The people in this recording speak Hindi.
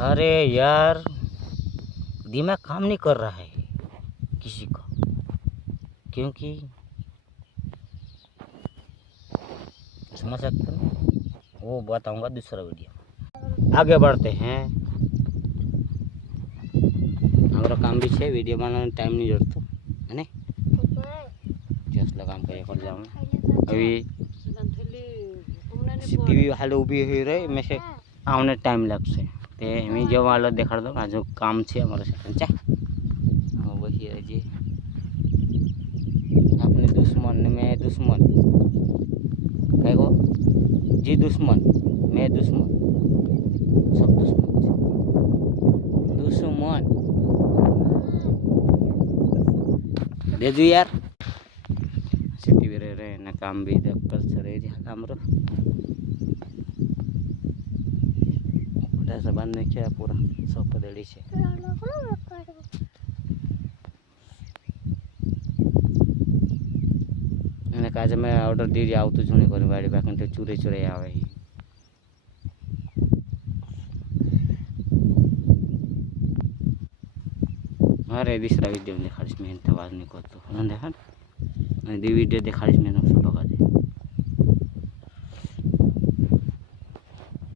अरे यार, दिमाग काम नहीं कर रहा है किसी का, क्योंकि समझ सकते हो, वो बताऊंगा दूसरा वीडियो। आगे बढ़ते हैं, हमारा काम भी है, वीडियो बनाने टाइम नहीं जोड़ता है ने जसला काम करे कर जाऊँ अभी टीवी हाल ऊभी हुई रही में से आने टाइम लगसे ते मैं जो वाला देखा दो आज काम है हमारे से वही है जी। अपने दुश्मन में दुश्मन कह गो जी, दुश्मन मैं दुश्मन, सब दुश्मन दे दू यार। सिटी भी रह रहे ना, काम भी कर सरे हमरो ऐसा बंद नहीं किया पूरा सब पदड़ी से। मैंने कहा मैं ऑर्डर दे दिया तो जुने कर बाड़ी बाकी तो चूरे चूरे आवे। अरे दूसरा वीडियो देखा मेहनत आवाज नहीं करते देखा वीडियो देखा मेहनत सब लगा दे।